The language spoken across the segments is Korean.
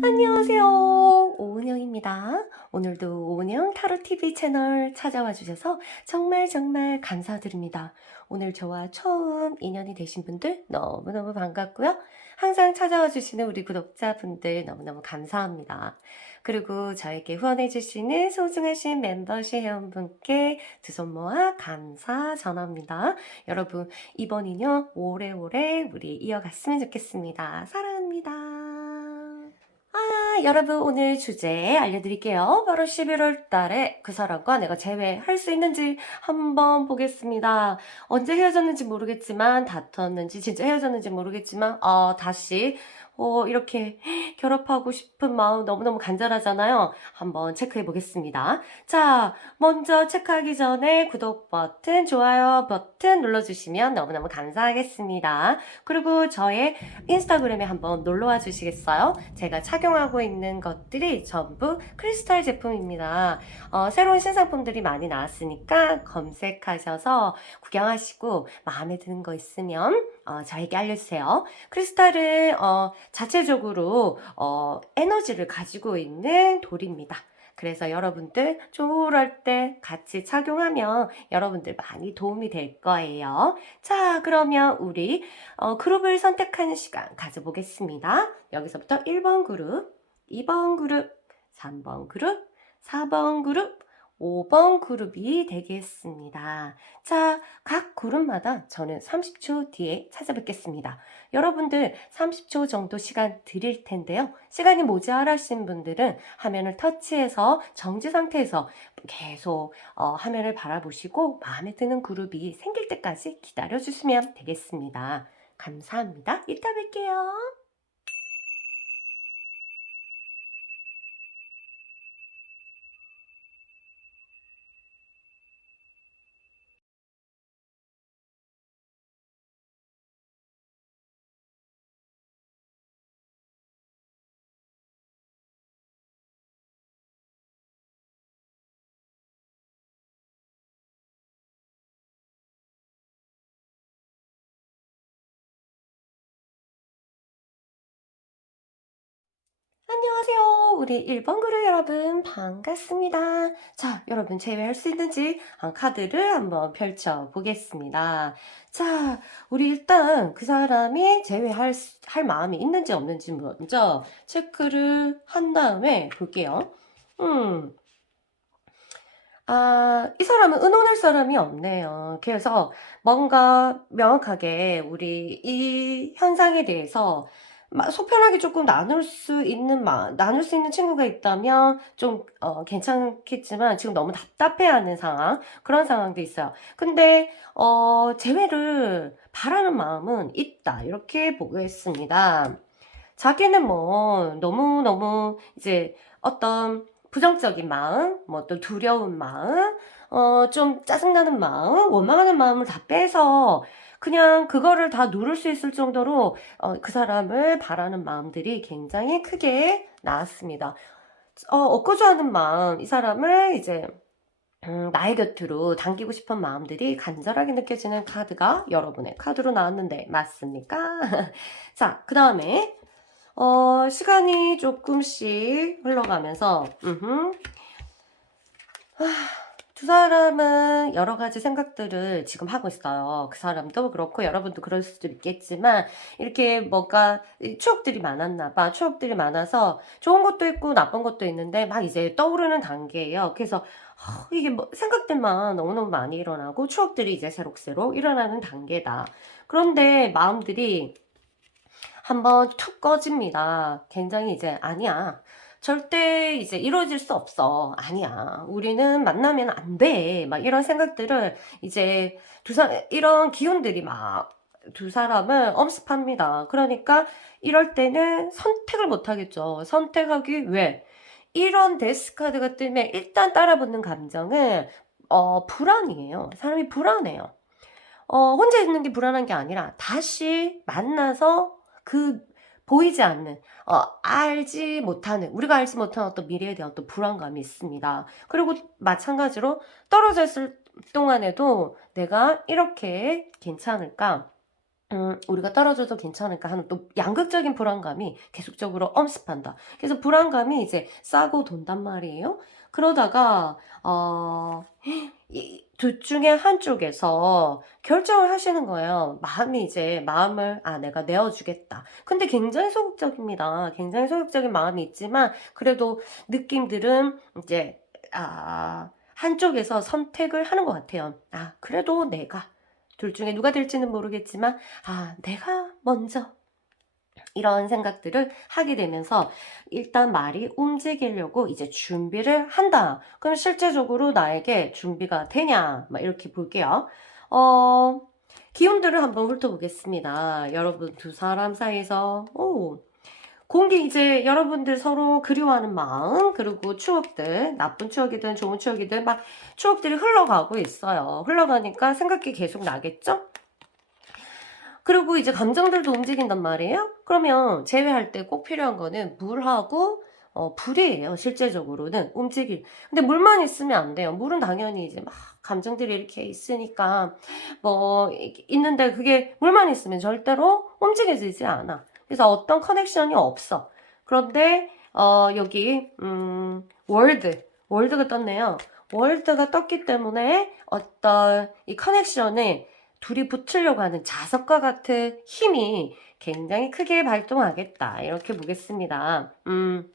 안녕하세요. 오은영입니다. 오늘도 오은영 타로TV 채널 찾아와 주셔서 정말 감사드립니다. 오늘 저와 처음 인연이 되신 분들 너무너무 반갑고요. 항상 찾아와 주시는 우리 구독자분들 너무너무 감사합니다. 그리고 저에게 후원해 주시는 소중하신 멤버십 회원분께 두 손 모아 감사 전합니다. 여러분 이번 인연 오래오래 우리 이어갔으면 좋겠습니다. 사랑합니다. 여러분 오늘 주제 알려드릴게요. 바로 11월 달에 그 사람과 내가 재회할 수 있는지 한번 보겠습니다. 언제 헤어졌는지 모르겠지만 다퉜는지 진짜 헤어졌는지 모르겠지만 다시 이렇게 결합하고 싶은 마음 너무너무 간절하잖아요. 한번 체크해 보겠습니다. 자, 먼저 체크하기 전에 구독 버튼, 좋아요 버튼 눌러주시면 너무너무 감사하겠습니다. 그리고 저의 인스타그램에 한번 놀러와 주시겠어요? 제가 착용하고 있는 것들이 전부 크리스탈 제품입니다. 새로운 신상품들이 많이 나왔으니까 검색하셔서 구경하시고 마음에 드는 거 있으면 저에게 알려주세요. 크리스탈은 자체적으로 에너지를 가지고 있는 돌입니다. 그래서 여러분들 조울할 때 같이 착용하면 여러분들 많이 도움이 될 거예요. 자, 그러면 우리 그룹을 선택하는 시간 가져보겠습니다. 여기서부터 1번 그룹, 2번 그룹, 3번 그룹, 4번 그룹, 5번 그룹이 되겠습니다. 자, 각 그룹마다 저는 30초 뒤에 찾아뵙겠습니다. 여러분들 30초 정도 시간 드릴 텐데요. 시간이 모자라신 분들은 화면을 터치해서 정지 상태에서 계속 화면을 바라보시고 마음에 드는 그룹이 생길 때까지 기다려주시면 되겠습니다. 감사합니다. 이따 뵐게요. 안녕하세요. 우리 1번 그룹 여러분 반갑습니다. 자, 여러분 제외할 수 있는지 카드를 한번 펼쳐 보겠습니다. 자, 우리 일단 그 사람이 할 마음이 있는지 없는지 먼저 체크를 한 다음에 볼게요. 이 사람은 의논할 사람이 없네요. 그래서 뭔가 명확하게 우리 이 현상에 대해서 속편하게 조금 나눌 수 있는 친구가 있다면 좀 괜찮겠지만 지금 너무 답답해하는 상황, 그런 상황도 있어요. 근데 재회를 바라는 마음은 있다. 이렇게 보겠습니다. 자기는 뭐 너무너무 이제 어떤 부정적인 마음, 뭐 또 두려운 마음, 좀 짜증나는 마음, 원망하는 마음을 다 빼서 그냥 그거를 다 누를 수 있을 정도로 그 사람을 바라는 마음들이 굉장히 크게 나왔습니다. 엊그저하는 마음, 이 사람을 이제 나의 곁으로 당기고 싶은 마음들이 간절하게 느껴지는 카드가 여러분의 카드로 나왔는데 맞습니까? 자, 그 다음에 시간이 조금씩 흘러가면서, 두 사람은 여러 가지 생각들을 지금 하고 있어요. 그 사람도 그렇고, 여러분도 그럴 수도 있겠지만, 이렇게 뭔가 추억들이 많았나 봐. 추억들이 많아서 좋은 것도 있고, 나쁜 것도 있는데, 막 이제 떠오르는 단계예요. 그래서, 이게 뭐, 생각들만 너무너무 많이 일어나고, 추억들이 이제 새록새록 일어나는 단계다. 그런데 마음들이 한번 툭 꺼집니다. 굉장히 이제 아니야. 절대 이제 이루어질 수 없어. 아니야. 우리는 만나면 안 돼. 막 이런 생각들을 이제 이런 기운들이 막 두 사람을 엄습합니다. 그러니까 이럴 때는 선택을 못 하겠죠. 선택하기 왜? 이런 데스카드가 뜨면 일단 따라붙는 감정은 불안이에요. 사람이 불안해요. 혼자 있는 게 불안한 게 아니라 다시 만나서 그 보이지 않는, 우리가 알지 못하는 어떤 미래에 대한 또 불안감이 있습니다. 그리고 마찬가지로 떨어져 있을 동안에도 내가 이렇게 괜찮을까? 우리가 떨어져도 괜찮을까 하는 또 양극적인 불안감이 계속적으로 엄습한다. 그래서 불안감이 이제 싸고 돈단 말이에요. 그러다가 이 둘 중에 한쪽에서 결정을 하시는 거예요. 마음이 이제 마음을 내가 내어주겠다. 근데 굉장히 소극적입니다. 굉장히 소극적인 마음이 있지만 그래도 느낌들은 이제 한쪽에서 선택을 하는 것 같아요. 그래도 내가 둘 중에 누가 될지는 모르겠지만 내가 먼저 이런 생각들을 하게 되면서 일단 말이 움직이려고 이제 준비를 한다. 그럼 실제적으로 나에게 준비가 되냐? 막 이렇게 볼게요. 기운들을 한번 훑어보겠습니다. 여러분 두 사람 사이에서 공기 이제 여러분들 서로 그리워하는 마음 그리고 추억들 나쁜 추억이든 좋은 추억이든 막 추억들이 흘러가고 있어요. 흘러가니까 생각이 계속 나겠죠? 그리고 이제 감정들도 움직인단 말이에요. 그러면 제외할 때 꼭 필요한 거는 물하고 불이에요. 실제적으로는 움직일. 근데 물만 있으면 안 돼요. 물은 당연히 이제 막 감정들이 이렇게 있으니까 뭐 있는데 그게 물만 있으면 절대로 움직여지지 않아. 그래서 어떤 커넥션이 없어. 그런데 여기 월드가 떴네요. 월드가 떴기 때문에 어떤 이 커넥션을 둘이 붙으려고 하는 자석과 같은 힘이 굉장히 크게 발동하겠다. 이렇게 보겠습니다. 근데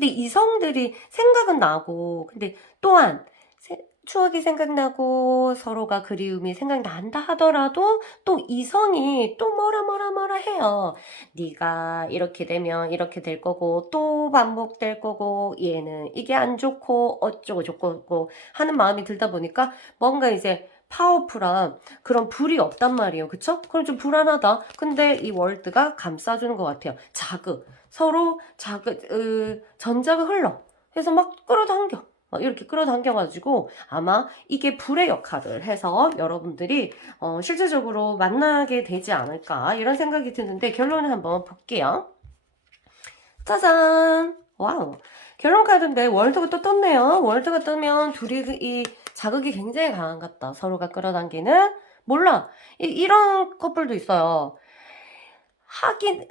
이성들이 생각은 나고, 근데 또한 추억이 생각나고 서로가 그리움이 생각난다 하더라도 또 이성이 또 뭐라 해요. 네가 이렇게 되면 이렇게 될 거고 또 반복될 거고 얘는 이게 안 좋고 어쩌고 저쩌고 하는 마음이 들다 보니까 뭔가 이제 파워풀한 그런 불이 없단 말이에요. 그쵸? 그럼 좀 불안하다. 근데 이 월드가 감싸주는 것 같아요. 서로 전자가 흘러. 그래서 막 끌어당겨. 이렇게 끌어당겨가지고 아마 이게 불의 역할을 해서 여러분들이 실질적으로 만나게 되지 않을까 이런 생각이 드는데 결론을 한번 볼게요. 짜잔! 와우. 결론 카드인데 월드가 또 떴네요. 월드가 뜨면 둘이 이 자극이 굉장히 강한 것 같다. 서로가 끌어당기는 몰라. 이런 커플도 있어요. 하면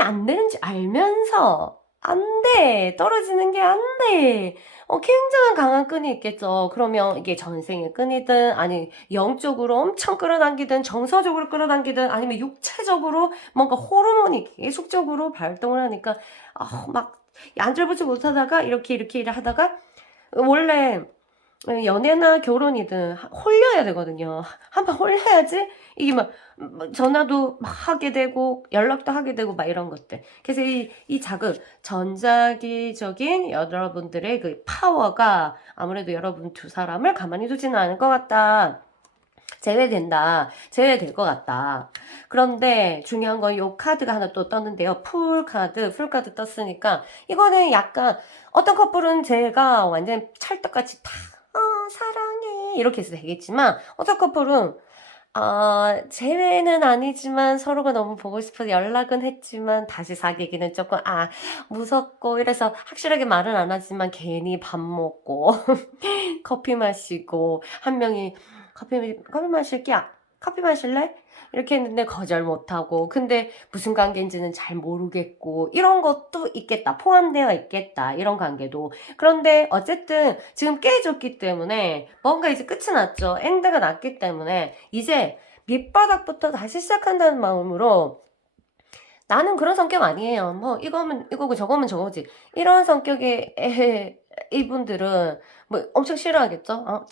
안 되는지 알면서 안 돼. 떨어지는 게 안 돼. 굉장한 강한 끈이 있겠죠. 그러면 이게 전생의 끈이든, 아니, 영적으로 엄청 끌어당기든, 정서적으로 끌어당기든, 아니면 육체적으로 뭔가 호르몬이 계속적으로 발동을 하니까, 막, 안절부지 못하다가, 이렇게 하다가, 원래, 연애나 결혼이든 홀려야 되거든요. 한번 홀려야지 이게 막 전화도 막 하게 되고 연락도 하게 되고 막 이런 것들. 그래서 이 자극 전자기적인 여러분들의 그 파워가 아무래도 여러분 두 사람을 가만히 두지는 않을 것 같다. 제외될 것 같다. 그런데 중요한 건 요 카드가 하나 또 떴는데요. 풀 카드 떴으니까 이거는 약간 어떤 커플은 제가 완전 찰떡같이 다 사랑해 이렇게 해서 되겠지만 어떤 커플은 재회는 아니지만 서로가 너무 보고 싶어서 연락은 했지만 다시 사귀기는 조금 무섭고 이래서 확실하게 말은 안 하지만 괜히 밥 먹고 커피 마시고 한 명이 커피 마실게 커피 마실래? 이렇게 했는데 거절 못하고 근데 무슨 관계인지는 잘 모르겠고 이런 것도 있겠다. 포함되어 있겠다. 이런 관계도. 그런데 어쨌든 지금 깨졌기 때문에 뭔가 이제 끝이 났죠. 엔드가 났기 때문에 이제 밑바닥부터 다시 시작한다는 마음으로 나는 그런 성격 아니에요. 뭐 이거면 이거고 저거면 저거지. 이런 성격의 이분들은 뭐 엄청 싫어하겠죠.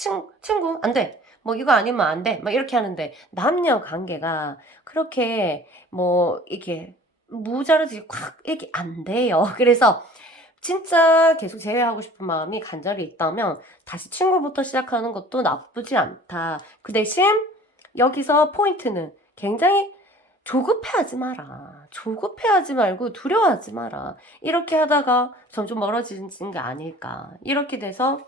친구 안 돼. 뭐 이거 아니면 안 돼. 막 이렇게 하는데 남녀 관계가 그렇게 뭐 이렇게 무자르지 콱 이렇게 안 돼요. 그래서 진짜 계속 제외하고 싶은 마음이 간절히 있다면 다시 친구부터 시작하는 것도 나쁘지 않다. 그 대신 여기서 포인트는 굉장히 조급해하지 마라. 조급해하지 말고 두려워하지 마라. 이렇게 하다가 점점 멀어지는 게 아닐까. 이렇게 돼서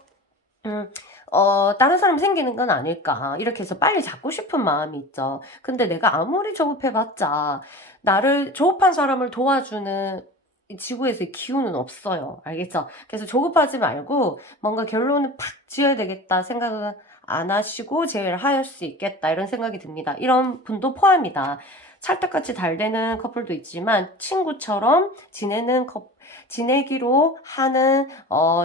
다른 사람이 생기는 건 아닐까. 이렇게 해서 빨리 잡고 싶은 마음이 있죠. 근데 내가 아무리 조급해봤자 나를 조급한 사람을 도와주는 이 지구에서의 기운은 없어요. 알겠죠? 그래서 조급하지 말고 뭔가 결론을 팍 지어야 되겠다 생각을 안 하시고 제외를 할 수 있겠다 이런 생각이 듭니다. 이런 분도 포함이다. 찰떡같이 잘 되는 커플도 있지만 친구처럼 지내기로 하는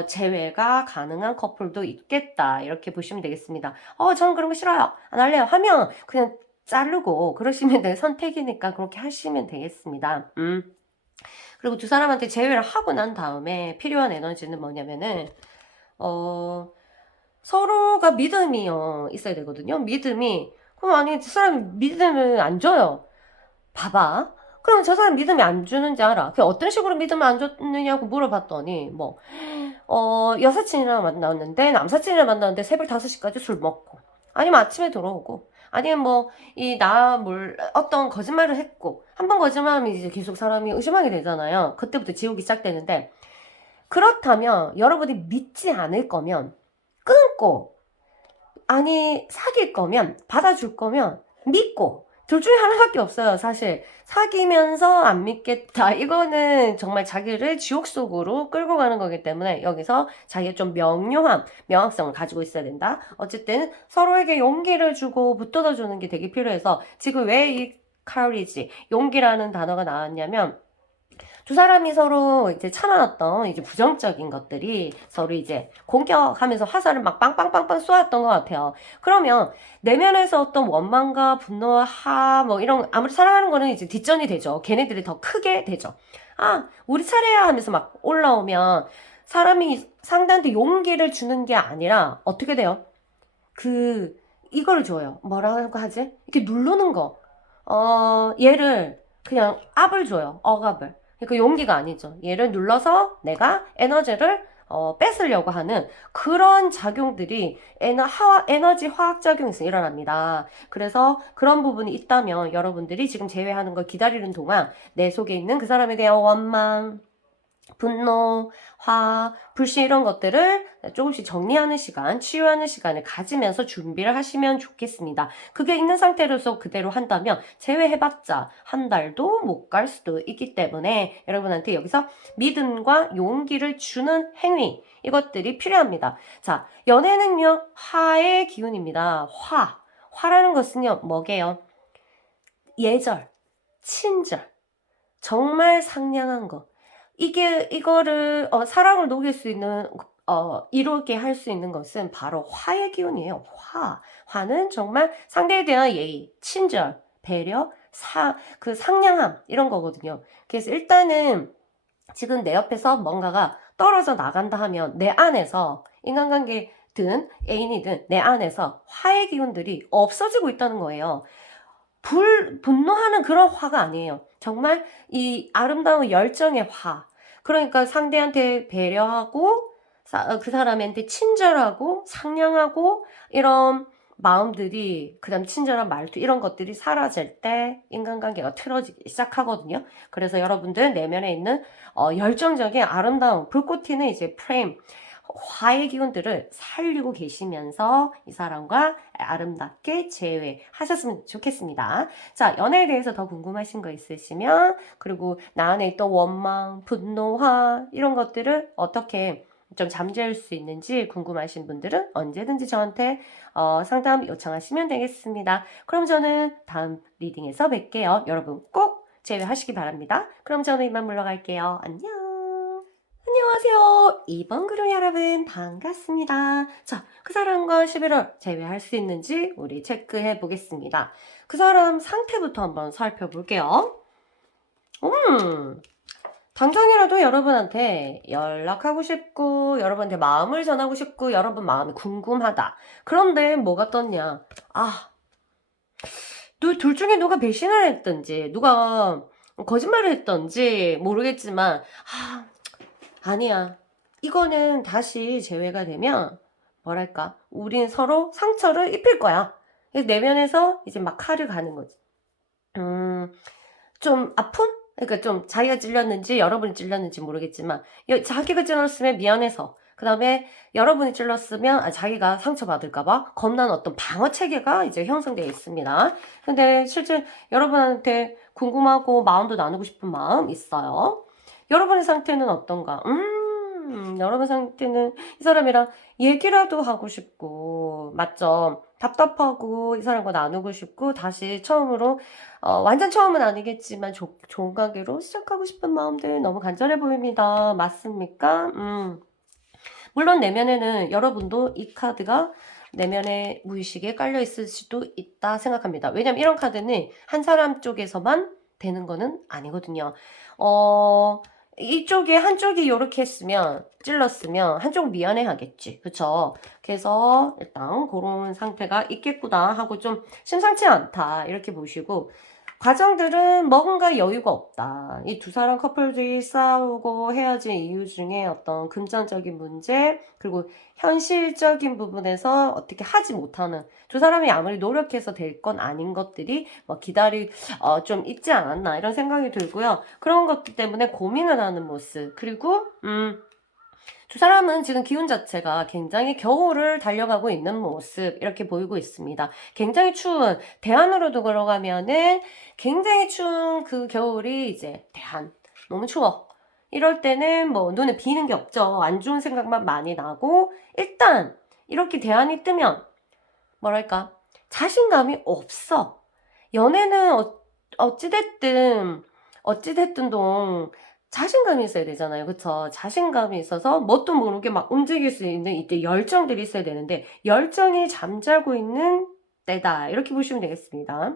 재회가 가능한 커플도 있겠다 이렇게 보시면 되겠습니다. 저는 그런 거 싫어요. 안 할래요 하면 그냥 자르고 그러시면 될 선택이니까 그렇게 하시면 되겠습니다. 그리고 두 사람한테 제외를 하고 난 다음에 필요한 에너지는 뭐냐면은 서로가 믿음이 있어야 되거든요. 믿음이. 그럼 아니 두 사람이 믿음을 안 줘요. 봐봐. 그럼 저 사람 믿음이 안 주는지 알아. 그 어떤 식으로 믿음을 안 줬느냐고 물어봤더니 뭐 여사친이랑 만났는데 남사친이랑 만났는데 새벽 5시까지 술 먹고 아니면 아침에 들어오고 아니면 뭐 어떤 거짓말을 했고 한 번 거짓말하면 이제 계속 사람이 의심하게 되잖아요. 그때부터 지옥이 시작되는데 그렇다면 여러분이 믿지 않을 거면 끊고 아니 사귈 거면 받아줄 거면 믿고 둘 중에 하나밖에 없어요. 사실 사귀면서 안 믿겠다 이거는 정말 자기를 지옥 속으로 끌고 가는 거기 때문에 여기서 자기가 좀 명확성을 가지고 있어야 된다. 어쨌든 서로에게 용기를 주고 붙들어 주는 게 되게 필요해서 지금 왜 이 courage 용기라는 단어가 나왔냐면 두 사람이 서로 이제 참아왔던 이제 부정적인 것들이 서로 이제 공격하면서 화살을 막 빵빵빵빵 쏘았던 것 같아요. 그러면 내면에서 어떤 원망과 분노와 뭐 이런 아무리 사랑하는 거는 이제 뒷전이 되죠. 걔네들이 더 크게 되죠. 우리 차례야 하면서 막 올라오면 사람이 상대한테 용기를 주는 게 아니라 어떻게 돼요? 이거를 줘요. 뭐라고 하지? 이렇게 누르는 거. 얘를 그냥 압을 줘요. 억압을. 그러니까 용기가 아니죠. 얘를 눌러서 내가 에너지를 뺏으려고 하는 그런 작용들이 에너지 화학작용에서 일어납니다. 그래서 그런 부분이 있다면 여러분들이 지금 제외하는 걸 기다리는 동안 내 속에 있는 그 사람에 대한 원망, 분노, 불신 이런 것들을 조금씩 정리하는 시간, 치유하는 시간을 가지면서 준비를 하시면 좋겠습니다. 그게 있는 상태로서 그대로 한다면 제외해봤자 한 달도 못 갈 수도 있기 때문에 여러분한테 여기서 믿음과 용기를 주는 행위 이것들이 필요합니다. 자, 연애는요 화의 기운입니다. 화라는 것은요 뭐게요? 예절, 친절, 정말 상냥한 거. 이거를 사랑을 녹일 수 있는 이루게 할 수 있는 것은 바로 화의 기운이에요. 화는 정말 상대에 대한 예의, 친절, 배려, 그 상냥함 이런 거거든요. 그래서 일단은 지금 내 옆에서 뭔가가 떨어져 나간다 하면 내 안에서 인간관계든 애인이든 내 안에서 화의 기운들이 없어지고 있다는 거예요. 분노하는 그런 화가 아니에요. 정말 이 아름다운 열정의 화. 그러니까 상대한테 배려하고 그 사람한테 친절하고 상냥하고 이런 마음들이 그다음 친절한 말투 이런 것들이 사라질 때 인간관계가 틀어지기 시작하거든요. 그래서 여러분들 내면에 있는 열정적인 아름다운 불꽃 튀는 이제 프레임 화의 기운들을 살리고 계시면서 이 사람과 아름답게 재회하셨으면 좋겠습니다. 자, 연애에 대해서 더 궁금하신 거 있으시면 그리고 나 안에 있던 원망, 분노, 화 이런 것들을 어떻게 좀 잠재울 수 있는지 궁금하신 분들은 언제든지 저한테 상담 요청하시면 되겠습니다. 그럼 저는 다음 리딩에서 뵐게요. 여러분 꼭 제외하시기 바랍니다. 그럼 저는 이만 물러갈게요. 안녕. 안녕하세요. 2번 그룹 여러분 반갑습니다. 자, 그 사람과 11월 제외할 수 있는지 우리 체크해 보겠습니다. 그 사람 상태부터 한번 살펴볼게요. 당장이라도 여러분한테 연락하고 싶고 여러분한테 마음을 전하고 싶고 여러분 마음이 궁금하다. 그런데 뭐가 떴냐? 둘 중에 누가 배신을 했든지 누가 거짓말을 했든지 모르겠지만 아니야. 이거는 다시 재회가 되면 뭐랄까 우린 서로 상처를 입힐 거야. 그래서 내면에서 이제 막 칼을 가는 거지. 좀 아픔? 그러니까 좀 자기가 찔렸는지 여러분이 찔렸는지 모르겠지만 자기가 찔렀으면 미안해서 그 다음에 여러분이 찔렀으면 자기가 상처받을까봐 겁나는 어떤 방어 체계가 이제 형성되어 있습니다. 근데 실제 여러분한테 궁금하고 마음도 나누고 싶은 마음 있어요. 여러분의 상태는 어떤가? 여러분 상태는 이 사람이랑 얘기라도 하고 싶고 싶고, 맞죠? 답답하고 이 사람과 나누고 싶고 다시 처음으로 완전 처음은 아니겠지만 좋은 관계로 시작하고 싶은 마음들 너무 간절해 보입니다. 맞습니까? 물론 내면에는 여러분도 이 카드가 내면의 무의식에 깔려 있을 수도 있다 생각합니다. 왜냐면 이런 카드는 한 사람 쪽에서만 되는 거는 아니거든요. 이쪽에 한쪽이 이렇게 했으면 찔렀으면 한쪽 미안해 하겠지. 그쵸? 그래서 일단 그런 상태가 있겠구나 하고 좀 심상치 않다 이렇게 보시고, 과정들은 뭔가 여유가 없다. 이 두 사람 커플들이 싸우고 헤어진 이유 중에 어떤 금전적인 문제, 그리고 현실적인 부분에서 어떻게 하지 못하는, 두 사람이 아무리 노력해서 될 건 아닌 것들이 뭐 좀 있지 않았나 이런 생각이 들고요. 그런 것들 때문에 고민을 하는 모습. 그리고 두 사람은 지금 기운 자체가 굉장히 겨울을 달려가고 있는 모습 이렇게 보이고 있습니다. 굉장히 추운, 대한으로도 걸어가면은 굉장히 추운 그 겨울이 이제 대한, 너무 추워. 이럴 때는 뭐 눈에 비는 게 없죠. 안 좋은 생각만 많이 나고, 일단 이렇게 대한이 뜨면 뭐랄까 자신감이 없어. 연애는 어찌됐든 자신감이 있어야 되잖아요. 그쵸? 자신감이 있어서 뭣도 모르게 막 움직일 수 있는 이때 열정들이 있어야 되는데, 열정이 잠자고 있는 때다. 이렇게 보시면 되겠습니다.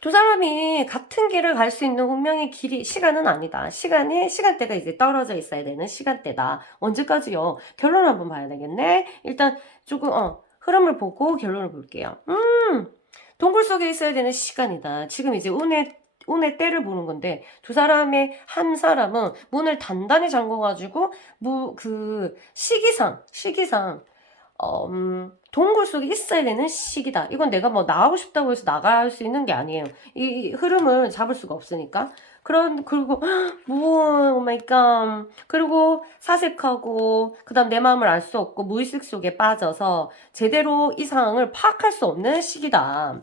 두 사람이 같은 길을 갈 수 있는 운명의 시간은 아니다. 시간대가 이제 떨어져 있어야 되는 시간대다. 언제까지요? 결론 한번 봐야 되겠네. 일단 조금, 흐름을 보고 결론을 볼게요. 동굴 속에 있어야 되는 시간이다. 지금 이제 운의 때를 보는 건데, 한 사람은 문을 단단히 잠궈가지고, 시기상, 동굴 속에 있어야 되는 시기다. 이건 내가 뭐 나가고 싶다고 해서 나갈 수 있는 게 아니에요. 이 흐름을 잡을 수가 없으니까. 그리고, 오 마이 갓. 그리고 사색하고, 그 다음 내 마음을 알 수 없고, 무의식 속에 빠져서 제대로 이 상황을 파악할 수 없는 시기다.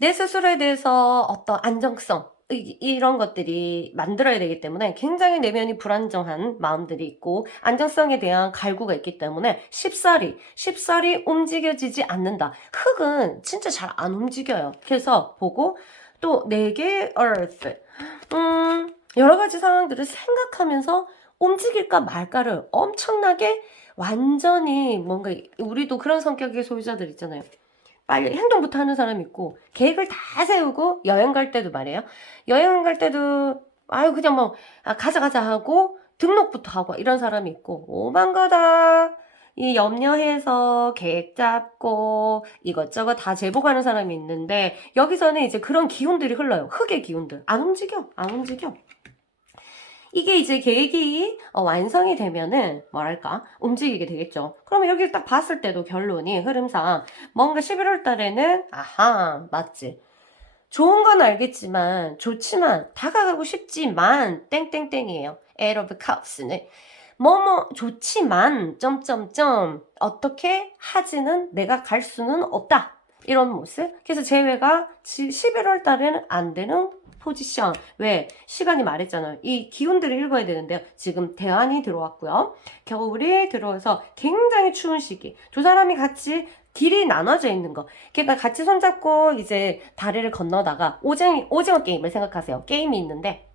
내 스스로에 대해서 어떤 안정성, 이런 것들이 만들어야 되기 때문에 굉장히 내면이 불안정한 마음들이 있고, 안정성에 대한 갈구가 있기 때문에 쉽사리 움직여지지 않는다. 흙은 진짜 잘 안 움직여요. 그래서 보고 또 4개의 earth, 여러 가지 상황들을 생각하면서 움직일까 말까를 엄청나게, 완전히 뭔가, 우리도 그런 성격의 소유자들 있잖아요. 빨리 행동부터 하는 사람 있고, 계획을 다 세우고, 여행 갈 때도 말이에요. 여행 갈 때도, 그냥 뭐, 가자 하고, 등록부터 하고, 이런 사람이 있고, 오만거다. 이 염려해서 계획 잡고, 이것저것 다 제복하는 사람이 있는데, 여기서는 이제 그런 기운들이 흘러요. 흙의 기운들. 안 움직여. 이게 이제 계획이 완성이 되면은 뭐랄까 움직이게 되겠죠. 그러면 여기 딱 봤을 때도 결론이 흐름상 뭔가 11월 달에는 맞지. 좋은 건 알겠지만, 좋지만, 다가가고 싶지만 땡땡땡이에요. Eight of Cups는 좋지만 점점점 어떻게 하지는 내가 갈 수는 없다. 이런 모습. 그래서 재회가 11월 달에는 안 되는 포지션. 왜? 시간이 말했잖아요. 이 기운들을 읽어야 되는데요. 지금 대안이 들어왔고요. 겨울이 들어와서 굉장히 추운 시기. 두 사람이 같이 길이 나눠져 있는 거. 그러니까 같이 손잡고 이제 다리를 건너다가 오징어 게임을 생각하세요. 게임이 있는데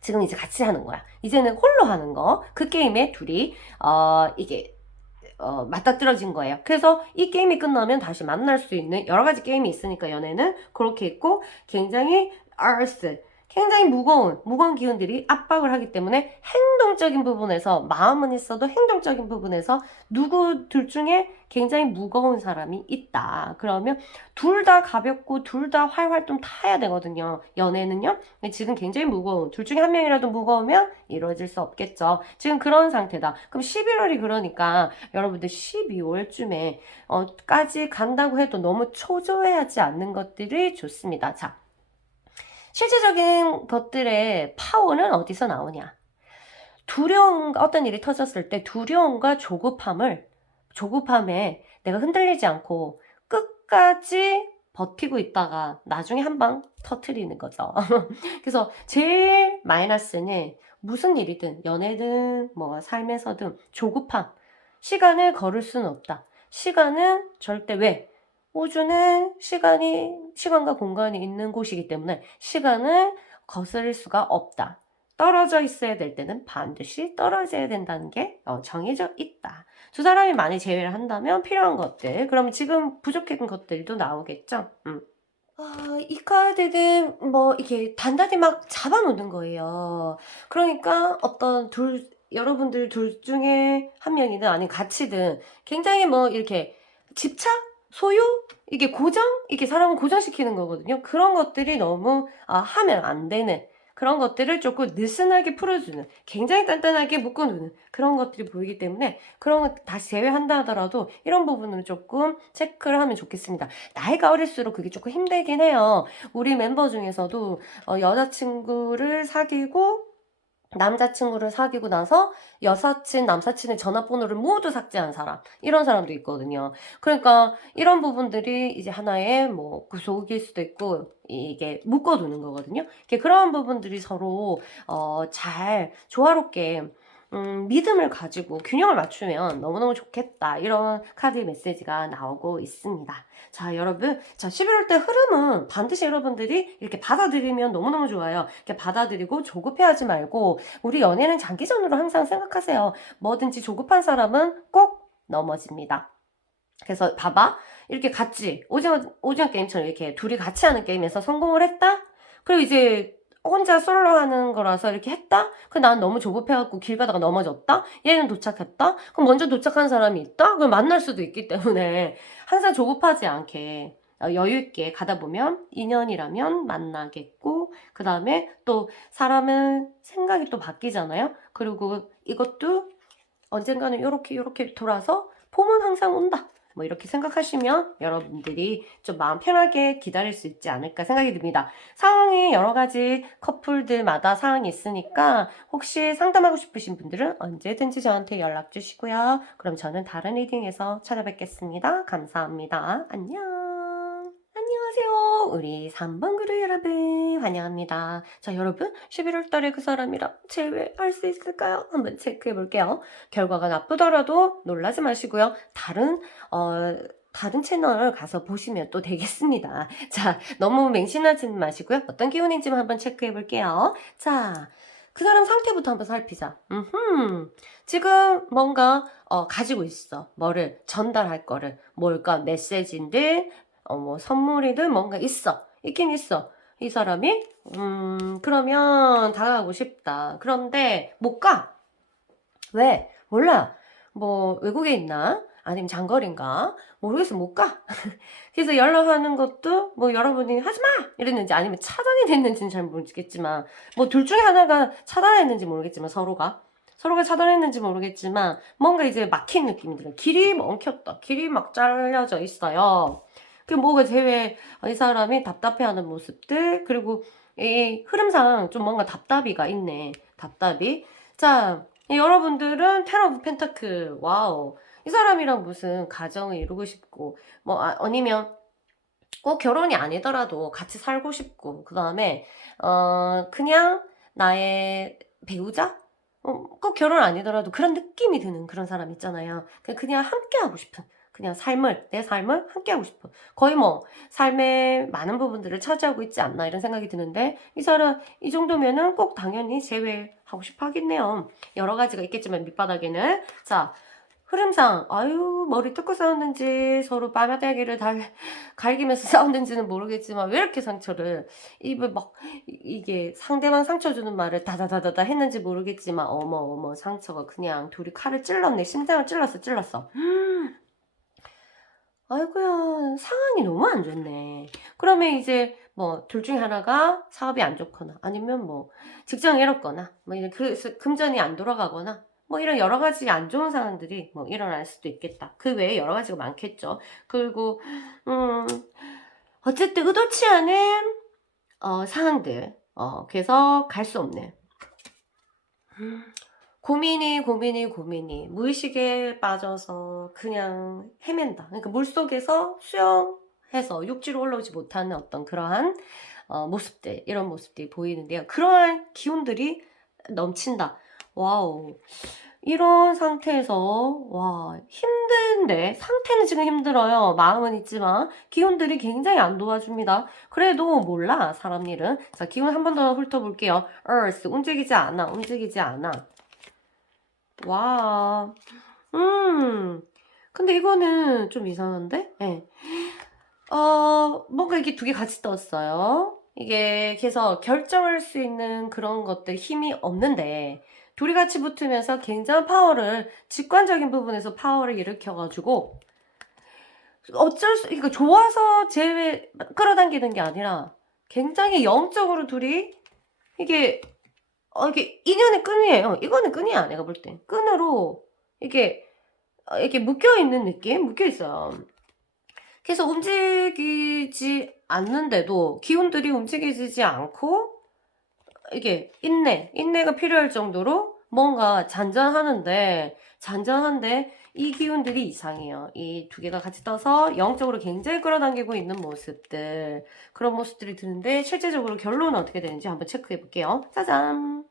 지금 이제 같이 하는 거야. 이제는 홀로 하는 거. 그 게임에 둘이 이게 맞닥뜨려진 거예요. 그래서 이 게임이 끝나면 다시 만날 수 있는 여러 가지 게임이 있으니까, 연애는 그렇게 있고, 굉장히 earth, 굉장히 무거운 기운들이 압박을 하기 때문에 행동적인 부분에서, 마음은 있어도 행동적인 부분에서 둘 중에 굉장히 무거운 사람이 있다. 그러면 둘 다 가볍고 둘 다 활활 좀 타야 되거든요. 연애는요. 지금 굉장히 둘 중에 한 명이라도 무거우면 이루어질 수 없겠죠. 지금 그런 상태다. 그럼 11월이 그러니까 여러분들 12월쯤에 까지 간다고 해도 너무 초조해하지 않는 것들이 좋습니다. 자, 실질적인 것들의 파워는 어디서 나오냐? 어떤 일이 터졌을 때 두려움과 조급함에 내가 흔들리지 않고 끝까지 버티고 있다가 나중에 한 방 터트리는 거죠. 그래서 제일 마이너스는 무슨 일이든, 연애든 뭐 삶에서든 조급함. 시간을 걸을 수는 없다. 시간은 절대 왜? 우주는 시간과 공간이 있는 곳이기 때문에 시간을 거스를 수가 없다. 떨어져 있어야 될 때는 반드시 떨어져야 된다는 게 정해져 있다. 두 사람이 많이 제외를 한다면 필요한 것들, 그럼 지금 부족한 것들도 나오겠죠? 이 카드는 뭐 이게 단단히 막 잡아놓는 거예요. 그러니까 여러분들 둘 중에 한 명이든 아니면 같이든 굉장히 뭐 이렇게 집착? 소유? 이게 이게 사람을 고정시키는 거거든요. 그런 것들이 너무 하면 안 되는 그런 것들을 조금 느슨하게 풀어주는, 굉장히 단단하게 묶어두는 그런 것들이 보이기 때문에 그런 거 다시 제외한다 하더라도 이런 부분을 조금 체크를 하면 좋겠습니다. 나이가 어릴수록 그게 조금 힘들긴 해요. 우리 멤버 중에서도 여자친구를 사귀고 남자친구를 사귀고 나서 여사친, 남사친의 전화번호를 모두 삭제한 사람, 이런 사람도 있거든요. 그러니까 이런 부분들이 이제 하나의 뭐 구속일 수도 있고 이게 묶어두는 거거든요. 그런 부분들이 서로 잘 조화롭게 믿음을 가지고 균형을 맞추면 너무너무 좋겠다, 이런 카드 메시지가 나오고 있습니다. 자, 여러분, 자, 11월 달 흐름은 반드시 여러분들이 이렇게 받아들이면 너무너무 좋아요. 이렇게 받아들이고 조급해하지 말고, 우리 연애는 장기전으로 항상 생각하세요. 뭐든지 조급한 사람은 꼭 넘어집니다. 그래서 봐봐, 이렇게 같이 오징어 게임처럼 이렇게 둘이 같이 하는 게임에서 성공을 했다? 그리고 이제 혼자 솔로 하는 거라서 이렇게 했다? 난 너무 조급해갖고 길 가다가 넘어졌다? 얘는 도착했다? 그럼 먼저 도착한 사람이 있다? 그럼 만날 수도 있기 때문에 항상 조급하지 않게 여유있게 가다 보면 인연이라면 만나겠고, 그 다음에 또 사람은 생각이 또 바뀌잖아요? 그리고 이것도 언젠가는 요렇게 돌아서 봄은 항상 온다, 뭐 이렇게 생각하시면 여러분들이 좀 마음 편하게 기다릴 수 있지 않을까 생각이 듭니다. 상황이 여러 가지 커플들마다 상황이 있으니까 혹시 상담하고 싶으신 분들은 언제든지 저한테 연락 주시고요. 그럼 저는 다른 리딩에서 찾아뵙겠습니다. 감사합니다. 안녕. 안녕하세요. 우리 3번 그룹 여러분 환영합니다. 자, 여러분 11월 달에 그 사람이랑 제외할 수 있을까요? 한번 체크해 볼게요. 결과가 나쁘더라도 놀라지 마시고요. 다른 채널 가서 보시면 또 되겠습니다. 자, 너무 맹신하지 마시고요. 어떤 기운인지 한번 체크해 볼게요. 자, 그 사람 상태부터 한번 살피자. 지금 뭔가 가지고 있어. 뭐를 전달할 거를. 뭘까? 메시지인데 뭐 선물이든 뭔가 있긴 있어. 이 사람이 그러면 다가가고 싶다. 그런데 못 가. 왜? 몰라. 뭐 외국에 있나? 아니면 장거리인가? 모르겠어. 못 가. 그래서 연락하는 것도 뭐 여러분이 하지마! 이랬는지 아니면 차단이 됐는지는 잘 모르겠지만, 뭐 둘 중에 하나가 차단했는지 모르겠지만, 서로가 차단했는지 모르겠지만 뭔가 이제 막힌 느낌이 들어요. 길이 멈켰다. 길이 막 잘려져 있어요. 그 뭐가 제외, 이 사람이 답답해하는 모습들, 그리고 이 흐름상 좀 뭔가 답답이가 있네. 답답이. 자, 여러분들은 텐 오브 펜타클, 와우. 이 사람이랑 무슨 가정을 이루고 싶고, 뭐 아니면 꼭 결혼이 아니더라도 같이 살고 싶고, 그 다음에 그냥 나의 배우자? 꼭 결혼 아니더라도 그런 느낌이 드는 그런 사람 있잖아요. 그냥 함께 하고 싶은, 그냥 내 삶을 함께 하고 싶은, 거의 뭐 삶의 많은 부분들을 차지하고 있지 않나, 이런 생각이 드는데, 이 사람 이 정도면은 꼭 당연히 제외하고 싶어 하겠네요. 여러 가지가 있겠지만 밑바닥에는. 자, 흐름상 머리 뜯고 싸웠는지 서로 뺨다귀를 갈기면서 싸웠는지는 모르겠지만 왜 이렇게 상처를 입을 막 이게 상대방 상처 주는 말을 다다다다다 했는지 모르겠지만 어머 상처가 그냥 둘이 칼을 찔렀네. 심장을 찔렀어. 아이고야, 상황이 너무 안 좋네. 그러면 이제 뭐 둘 중에 하나가 사업이 안 좋거나 아니면 뭐 직장이 잃었거나 뭐 이런 금전이 안 돌아가거나 뭐 이런 여러 가지 안 좋은 상황들이 뭐 일어날 수도 있겠다. 그 외에 여러 가지가 많겠죠. 그리고 음 어쨌든 의도치 않은 상황들, 그래서 갈 수 없는 고민이 무의식에 빠져서 그냥 헤맨다. 그러니까 물속에서 수영해서 육지로 올라오지 못하는 어떤 그러한 모습들, 이런 모습들이 보이는데요. 그러한 기운들이 넘친다. 와우. 이런 상태에서 와 힘든데 상태는 지금 힘들어요. 마음은 있지만 기운들이 굉장히 안 도와줍니다. 그래도 몰라 사람 일은. 자 기운 한 번 더 훑어볼게요. Earth 움직이지 않아 움직이지 않아. 와 근데 이거는 좀 이상한데? 예. 뭔가 이게 두 개 같이 떴어요. 이게 그래서 결정할 수 있는 그런 것들 힘이 없는데 둘이 같이 붙으면서 굉장한 파워를 직관적인 부분에서 파워를 일으켜가지고 그러니까 좋아서 제외 끌어당기는 게 아니라 굉장히 영적으로 둘이 이게 이게 인연의 끈이에요. 이거는 끈이야 내가 볼 때. 끈으로 이게 묶여 있는 느낌? 묶여 있어요. 그래서 움직이지 않는데도 기운들이 움직이지 않고 이게 인내가 필요할 정도로 뭔가 잔잔한데 이 기운들이 이상해요. 이 두 개가 같이 떠서 영적으로 굉장히 끌어당기고 있는 모습들 그런 모습들이 드는데 실제적으로 결론은 어떻게 되는지 한번 체크해 볼게요. 짜잔!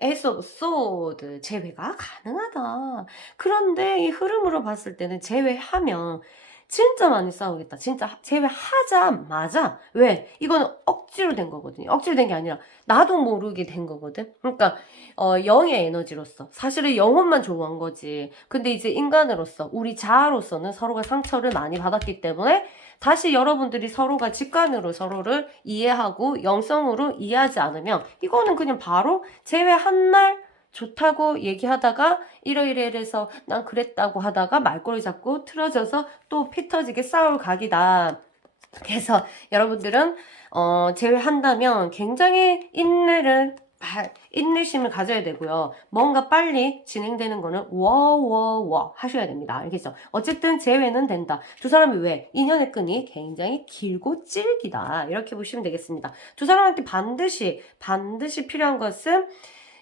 에이스 오브 소드 제외가 가능하다. 그런데 이 흐름으로 봤을 때는 제외하면 진짜 많이 싸우겠다. 진짜 제외하자마자 왜? 이거는 억지로 된 거거든요. 억지로 된 게 아니라 나도 모르게 된 거거든. 그러니까 영의 에너지로서 사실은 영혼만 좋아한 거지. 근데 이제 인간으로서 우리 자아로서는 서로가 상처를 많이 받았기 때문에 다시 여러분들이 서로가 직관으로 서로를 이해하고 영성으로 이해하지 않으면 이거는 그냥 바로 제외한 날 좋다고 얘기하다가 이러이러해서 난 그랬다고 하다가 말꼬리 잡고 틀어져서 또 피 터지게 싸울 각이다. 그래서 여러분들은 제외한다면 굉장히 인내심을 가져야 되고요. 뭔가 빨리 진행되는 거는 워워워 하셔야 됩니다. 알겠죠? 어쨌든 제외는 된다. 두 사람이 왜? 인연의 끈이 굉장히 길고 질기다. 이렇게 보시면 되겠습니다. 두 사람한테 반드시 필요한 것은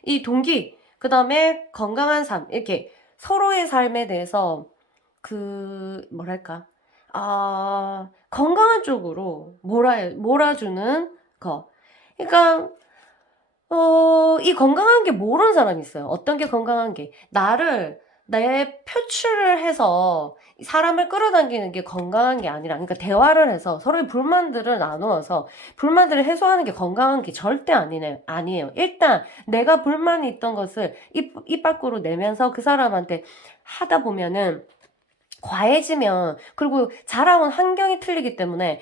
이 동기, 그 다음에 건강한 삶, 이렇게 서로의 삶에 대해서 뭐랄까, 건강한 쪽으로 몰아주는 거. 그러니까, 이 건강한 게 모르는 사람이 있어요. 어떤 게 건강한 게. 내 표출을 해서 사람을 끌어당기는 게 건강한 게 아니라, 그러니까 대화를 해서 서로의 불만들을 나누어서 불만들을 해소하는 게 건강한 게 절대 아니에요. 일단 내가 불만이 있던 것을 입 밖으로 내면서 그 사람한테 하다 보면은 과해지면 그리고 자라온 환경이 틀리기 때문에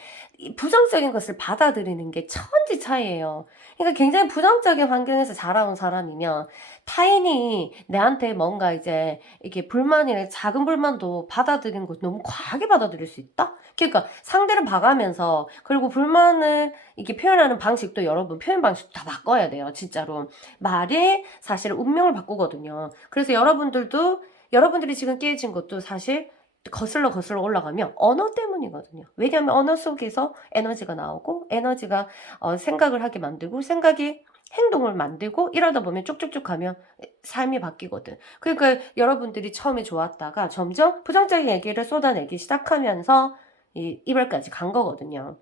부정적인 것을 받아들이는 게 천지 차이예요. 그러니까 굉장히 부정적인 환경에서 자라온 사람이면 타인이 내한테 뭔가 이제 이렇게 불만이나 작은 불만도 받아들이는 거 너무 과하게 받아들일 수 있다? 그러니까 상대를 봐가면서 그리고 불만을 이렇게 표현하는 방식도 여러분 표현 방식도 다 바꿔야 돼요. 진짜로. 말이 사실 운명을 바꾸거든요. 그래서 여러분들이 지금 깨진 것도 사실 거슬러 올라가면 언어 때문이거든요. 왜냐하면 언어 속에서 에너지가 나오고 에너지가 생각을 하게 만들고 생각이 행동을 만들고 이러다 보면 쭉쭉쭉 가면 삶이 바뀌거든. 그러니까 여러분들이 처음에 좋았다가 점점 부정적인 얘기를 쏟아내기 시작하면서 이별까지 간 거거든요.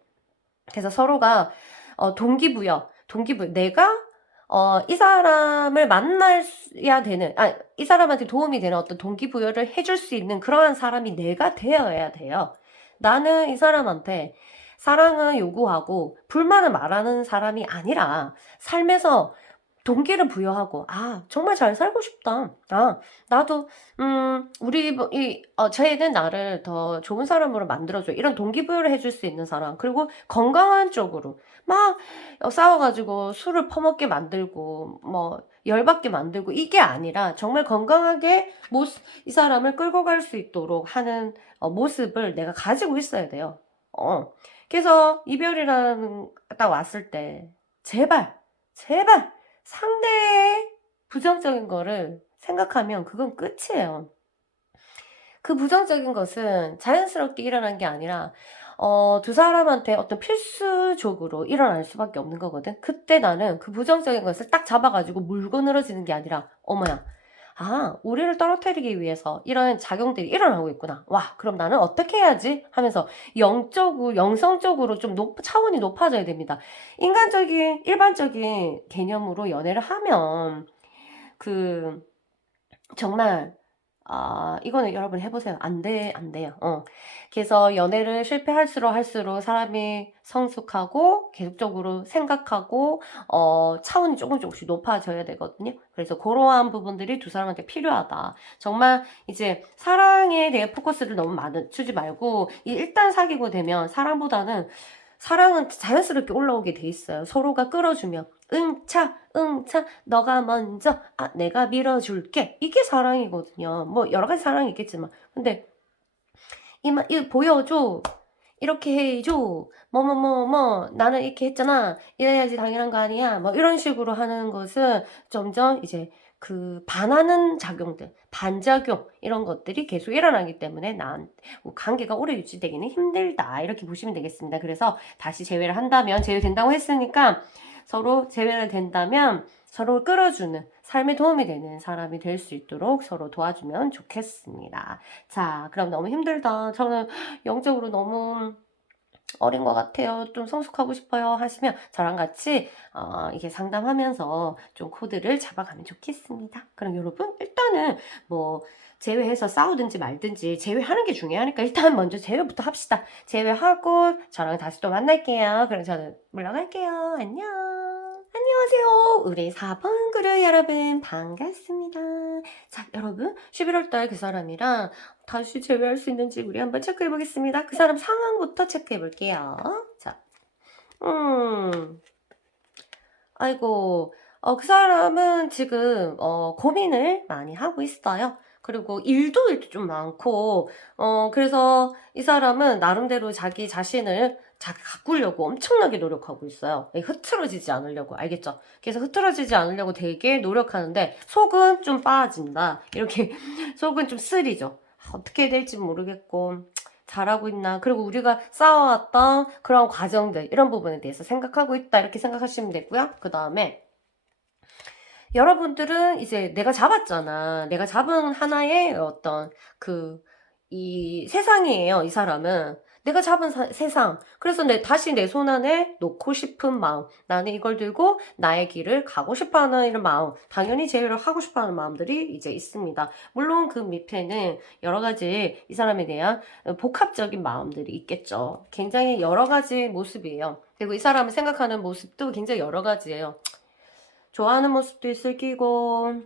그래서 서로가 동기부여 내가 이 사람을 만나야 되는, 이 사람한테 도움이 되는 어떤 동기부여를 해줄 수 있는 그러한 사람이 내가 되어야 돼요. 나는 이 사람한테 사랑을 요구하고 불만을 말하는 사람이 아니라 삶에서 동기를 부여하고 정말 잘 살고 싶다. 나도 쟤는 나를 더 좋은 사람으로 만들어줘. 이런 동기부여를 해줄 수 있는 사람. 그리고 건강한 쪽으로 막 싸워가지고 술을 퍼먹게 만들고 뭐 열받게 만들고 이게 아니라 정말 건강하게 이 사람을 끌고 갈 수 있도록 하는 모습을 내가 가지고 있어야 돼요. 그래서 이별이라는 딱 왔을 때 제발 상대의 부정적인 거를 생각하면 그건 끝이에요. 그 부정적인 것은 자연스럽게 일어난 게 아니라 두 사람한테 어떤 필수적으로 일어날 수밖에 없는 거거든. 그때 나는 그 부정적인 것을 딱 잡아가지고 물고 늘어지는 게 아니라 어머야 우리를 떨어뜨리기 위해서 이런 작용들이 일어나고 있구나. 와, 그럼 나는 어떻게 해야지? 하면서 영성적으로 좀 차원이 높아져야 됩니다. 일반적인 개념으로 연애를 하면, 정말 이거는 여러분 해보세요. 안 돼요. 그래서 연애를 실패할수록 할수록 사람이 성숙하고 계속적으로 생각하고 차원이 조금씩 높아져야 되거든요. 그래서 그러한 부분들이 두 사람한테 필요하다. 정말 이제 사랑에 대해 포커스를 너무 맞추지 말고 일단 사귀고 되면 사랑은 자연스럽게 올라오게 돼 있어요. 서로가 끌어주면 응, 차, 너가 먼저, 내가 밀어줄게. 이게 사랑이거든요. 뭐, 여러 가지 사랑이 있겠지만. 근데, 이거 보여줘. 이렇게 해줘. 나는 이렇게 했잖아. 이래야지 당연한 거 아니야. 뭐, 이런 식으로 하는 것은 점점 이제 반하는 작용들, 반작용, 이런 것들이 계속 일어나기 때문에 관계가 오래 유지되기는 힘들다. 이렇게 보시면 되겠습니다. 그래서 다시 재회를 한다면, 재회된다고 했으니까, 서로 재회가 된다면 서로 끌어주는 삶에 도움이 되는 사람이 될 수 있도록 서로 도와주면 좋겠습니다. 자, 그럼 너무 힘들다. 저는 영적으로 너무 어린 것 같아요. 좀 성숙하고 싶어요. 하시면 저랑 같이 이게 상담하면서 좀 코드를 잡아가면 좋겠습니다. 그럼 여러분 일단은 뭐 제외해서 싸우든지 말든지 제외하는 게 중요하니까 일단 먼저 제외부터 합시다. 제외하고 저랑 다시 또 만날게요. 그럼 저는 물러갈게요. 안녕. 안녕하세요. 우리 4번 그룹 여러분 반갑습니다. 자, 여러분 11월달 그 사람이랑 다시 재회할 수 있는지 우리 한번 체크해 보겠습니다. 그 사람 상황부터 체크해 볼게요. 자, 아이고, 그 사람은 지금 고민을 많이 하고 있어요. 그리고 일도 좀 많고, 그래서 이 사람은 나름대로 자기 자신을 가꾸려고 엄청나게 노력하고 있어요. 흐트러지지 않으려고, 알겠죠? 그래서 흐트러지지 않으려고 되게 노력하는데, 속은 좀 빠진다. 이렇게, 속은 좀 쓰리죠. 어떻게 해야 될지 모르겠고, 잘하고 있나. 그리고 우리가 쌓아왔던 그런 과정들, 이런 부분에 대해서 생각하고 있다. 이렇게 생각하시면 되고요. 그 다음에, 여러분들은 이제 내가 잡았잖아. 내가 잡은 하나의 이 세상이에요. 이 사람은. 내가 잡은 세상. 그래서 다시 내 손 안에 놓고 싶은 마음. 나는 이걸 들고 나의 길을 가고 싶어 하는 이런 마음. 당연히 제의를 하고 싶어 하는 마음들이 이제 있습니다. 물론 그 밑에는 여러 가지 이 사람에 대한 복합적인 마음들이 있겠죠. 굉장히 여러 가지 모습이에요. 그리고 이 사람을 생각하는 모습도 굉장히 여러 가지예요. 좋아하는 모습도 있을 끼고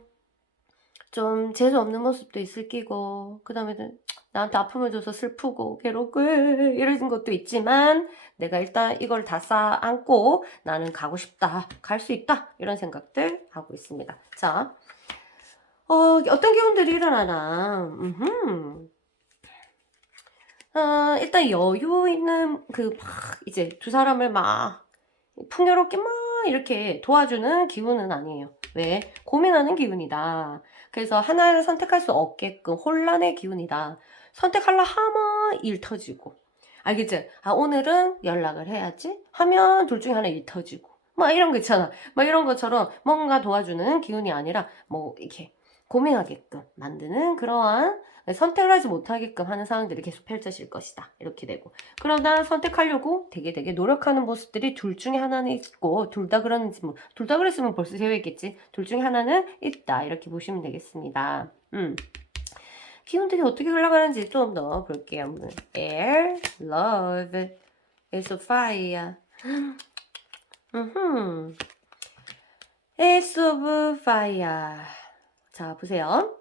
좀 재수 없는 모습도 있을 끼고 그 다음에는 나한테 아픔을 줘서 슬프고 괴롭고 이런 것도 있지만 내가 일단 이걸 다 쌓아안고 나는 가고 싶다 갈 수 있다 이런 생각들 하고 있습니다. 자, 어떤 기운들이 일어나나 일단 여유 있는 이제 두 사람을 막 풍요롭게 막 이렇게 도와주는 기운은 아니에요. 왜? 고민하는 기운이다. 그래서 하나를 선택할 수 없게끔 혼란의 기운이다. 선택하려 하면 일 터지고. 알겠지? 오늘은 연락을 해야지? 하면 둘 중에 하나 일 터지고. 막 이런 거 있잖아. 막 이런 것처럼 뭔가 도와주는 기운이 아니라 뭐 이렇게 고민하게끔 만드는 그러한 선택을 하지 못하게끔 하는 상황들이 계속 펼쳐질 것이다. 이렇게 되고. 그러다 선택하려고 되게 노력하는 모습들이 둘 중에 하나는 있고, 둘 다 그러는지 둘 다 그랬으면 벌써 제외했겠지. 둘 중에 하나는 있다. 이렇게 보시면 되겠습니다. 기운들이 어떻게 흘러가는지 좀 더 볼게요. Air, Love, Ace of Fire. Ace of Fire. 자, 보세요.